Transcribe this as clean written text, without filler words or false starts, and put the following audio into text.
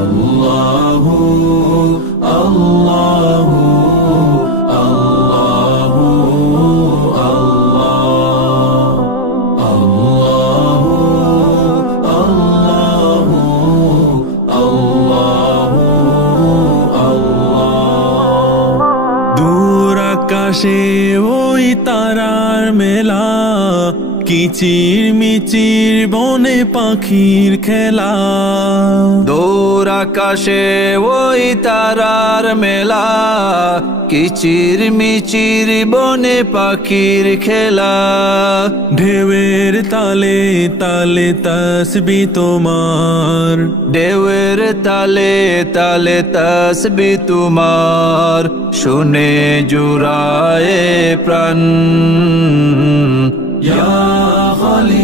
আল্লাহু আল্লাহু আল্লাহু আল্লাহু আল্লাহু আল্লাহু আল্লাহ। দূর আকাশে ওই তারার মেলা, কিচির মিচির বনে পাখির খেলা। দূর আকাশে ওই তারার মেলা, কিচির মিচির বনে পাখির খেলা। ঢেউয়ের তালে তালে তাসবিহ তোমার, ঢেউয়ের তালে তালে তাসবিহ তোমার, শুনে জুড়ায়ে প্রাণ। ইয়া খালিক